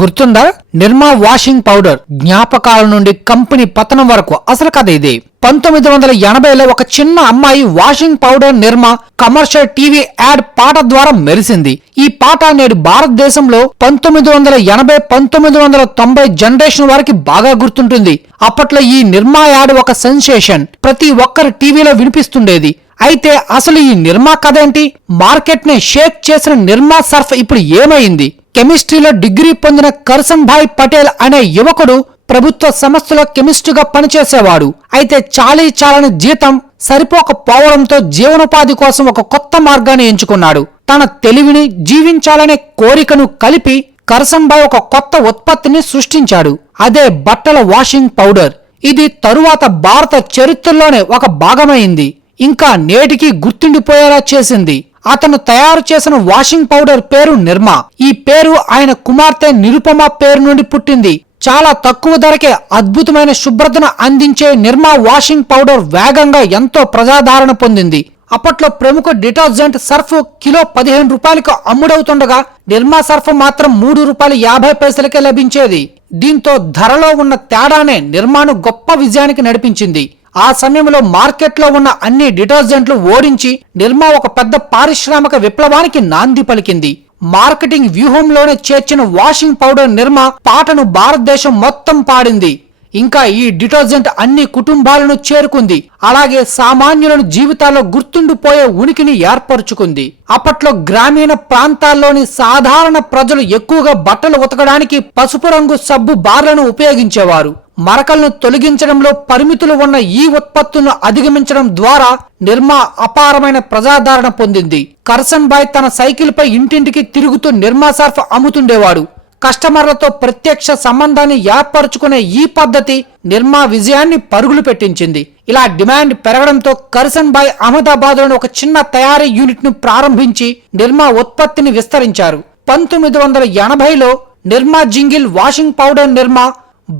గుర్తుందా? నిర్మా washing powder జ్ఞాపకాల నుండి కంపెనీ పతనం వరకు అసలు కథ ఇది. పంతొమ్మిది వందల ఎనభైలో ఒక చిన్న అమ్మాయి washing powder Nirma commercial TV ad పాట ద్వారా మెరిసింది. ఈ పాట నేడు భారతదేశంలో పంతొమ్మిది వందల ఎనభై పంతొమ్మిది వందల తొంభై జనరేషన్ వారికి బాగా గుర్తుంటుంది. అప్పట్లో ఈ నిర్మా యాడ్ ఒక సెన్సేషన్. ప్రతి ఒక్కరి టీవీలో వినిపిస్తుండేది. అయితే అసలు ఈ నిర్మా కథ ఏంటి? మార్కెట్ని షేక్ చేసిన నిర్మా సర్ఫ్ ఇప్పుడు ఏమైంది? కెమిస్ట్రీలో డిగ్రీ పొందిన కర్సన్ భాయ్ పటేల్ అనే యువకుడు ప్రభుత్వ సంస్థలో కెమిస్ట్రీగా పనిచేసేవాడు. అయితే చాలీ చాలని జీతం సరిపోకపోవడంతో జీవనోపాధి కోసం ఒక కొత్త మార్గాన్ని ఎంచుకున్నాడు. తన తెలివిని జీవించాలనే కోరికను కలిపి కర్సన్ ఒక కొత్త ఉత్పత్తిని సృష్టించాడు. అదే బట్టల వాషింగ్ పౌడర్. ఇది తరువాత భారత చరిత్రలోనే ఒక భాగమైంది. ఇంకా నేటికి గుర్తుండిపోయేలా చేసింది. అతను తయారు చేసిన వాషింగ్ పౌడర్ పేరు నిర్మా. ఈ పేరు ఆయన కుమార్తె నిరుపమ పేరు నుండి పుట్టింది. చాలా తక్కువ ధరకే అద్భుతమైన శుభ్రతను అందించే నిర్మా వాషింగ్ పౌడర్ వేగంగా ఎంతో ప్రజాదరణ పొందింది. అప్పట్లో ప్రముఖ డిటర్జెంట్ సర్ఫ్ కిలో పదిహేను రూపాయలకు అమ్ముడవుతుండగా నిర్మా సర్ఫ్ మాత్రం మూడు రూపాయలు యాభై పైసలకే లభించేది. దీంతో ధరలో ఉన్న తేడానే నిర్మాను గొప్ప విజయానికి నడిపించింది. ఆ సమయంలో మార్కెట్లో ఉన్న అన్ని డిటర్జెంట్లు ఓడించి నిర్మా ఒక పెద్ద పారిశ్రామిక విప్లవానికి నాంది పలికింది. మార్కెటింగ్ వ్యూహంలోనే చేర్చిన వాషింగ్ పౌడర్ నిర్మా పాటను భారతదేశం మొత్తం పాడింది. ఇంకా ఈ డిటర్జెంట్ అన్ని కుటుంబాలను చేరుకుంది. అలాగే సామాన్యులను జీవితాల్లో గుర్తుండిపోయే ఉనికిని ఏర్పరుచుకుంది. అప్పట్లో గ్రామీణ ప్రాంతాల్లోని సాధారణ ప్రజలు ఎక్కువగా బట్టలు ఉతకడానికి పసుపు రంగు సబ్బు బార్లను ఉపయోగించేవారు. మరకలను తొలగించడంలో పరిమితులు ఉన్న ఈ ఉత్పత్తులను అధిగమించడం ద్వారా నిర్మా అపారమైన ప్రజాదరణ పొందింది. కర్సన్ బాయ్ తన సైకిల్పై ఇంటింటికి తిరుగుతూ నిర్మా సర్ఫ్ అమ్ముతుండేవాడు. కస్టమర్లతో ప్రత్యక్ష సంబంధాన్ని ఏర్పరచుకునే ఈ పద్ధతి నిర్మా విజయాన్ని పరుగులు పెట్టించింది. ఇలా డిమాండ్ పెరగడంతో కర్సన్ బాయ్ అహ్మదాబాద్లోని ఒక చిన్న తయారీ యూనిట్ను ప్రారంభించి నిర్మా ఉత్పత్తిని విస్తరించారు. పంతొమ్మిది వందల ఎనభైలో Nirma jingle washing powder Nirma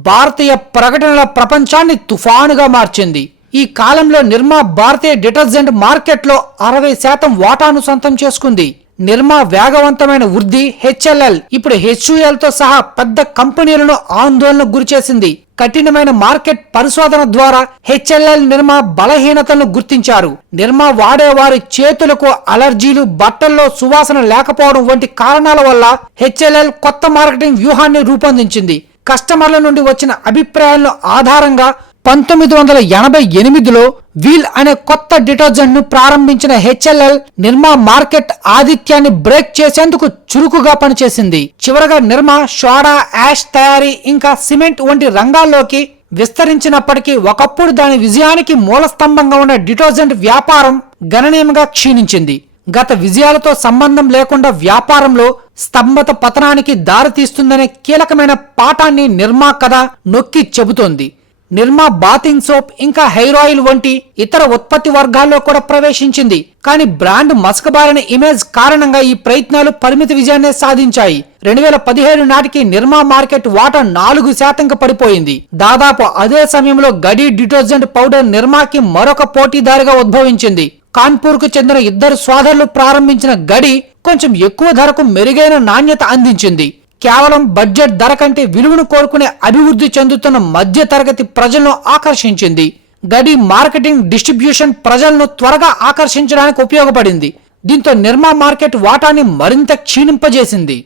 భారతీయ ప్రకటనల ప్రపంచాన్ని తుఫానుగా మార్చింది. ఈ కాలంలో నిర్మా భారతీయ డిటర్జెంట్ మార్కెట్లో అరవై శాతం వాటాను సొంతం చేసుకుంది. నిర్మా వేగవంతమైన వృద్ధి హెచ్ఎల్ఎల్ ఇప్పుడు హెచ్యుఎల్తో సహా పెద్ద కంపెనీలను ఆందోళనకు గురిచేసింది. కఠినమైన మార్కెట్ పరిశోధన ద్వారా హెచ్ఎల్ఎల్ నిర్మా బలహీనతలను గుర్తించారు. నిర్మా వాడేవారి చేతులకు అలర్జీలు బట్టల్లో సువాసన లేకపోవడం వంటి కారణాల వల్ల హెచ్ఎల్ఎల్ కొత్త మార్కెటింగ్ వ్యూహాన్ని రూపొందించింది. కస్టమర్ల నుండి వచ్చిన అభిప్రాయాల ఆధారంగా పంతొమ్మిది వందల ఎనభై ఎనిమిదిలో వీల్ అనే కొత్త డిటర్జెంట్ను ప్రారంభించిన హెచ్ఎల్ఎల్ నిర్మా మార్కెట్ ఆధిత్యాన్ని బ్రేక్ చేసేందుకు చురుకుగా పనిచేసింది. చివరగా నిర్మా షోడా యాష్ తయారీ ఇంకా సిమెంట్ వంటి రంగాల్లోకి విస్తరించినప్పటికీ ఒకప్పుడు దాని విజయానికి మూలస్తంభంగా ఉన్న డిటర్జెంట్ వ్యాపారం గణనీయంగా క్షీణించింది. గత విజయాలతో సంబంధం లేకుండా వ్యాపారంలో స్తంభత పతనానికి దారితీస్తుందనే కీలకమైన పాఠాన్ని నిర్మా కథ నొక్కి చెబుతోంది. నిర్మా బాతింగ్ సోప్ ఇంకా హెయిర్ ఆయిల్ వంటి ఇతర ఉత్పత్తి వర్గాల్లో కూడా ప్రవేశించింది. కానీ బ్రాండ్ మసకబారిన ఇమేజ్ కారణంగా ఈ ప్రయత్నాలు పరిమిత విజయాన్నే సాధించాయి. రెండు వేల పదిహేడు నాటికి నిర్మా మార్కెట్ వాటా నాలుగు శాతంగా పడిపోయింది. దాదాపు అదే సమయంలో గడి డిటర్జెంట్ పౌడర్ నిర్మాకి మరొక పోటీదారిగా ఉద్భవించింది. కాన్పూర్కు చెందిన ఇద్దరు సోదరులు ప్రారంభించిన గడి కొంచెం ఎక్కువ ధరకు మెరుగైన నాణ్యత అందించింది. కేవలం బడ్జెట్ ధర కంటే విలువను కోరుకునే అభివృద్ధి చెందుతున్న మధ్య తరగతి ప్రజలను ఆకర్షించింది. గడి మార్కెటింగ్ డిస్ట్రిబ్యూషన్ ప్రజలను త్వరగా ఆకర్షించడానికి ఉపయోగపడింది. దీంతో నిర్మా మార్కెట్ వాటాని మరింత క్షీణింపజేసింది.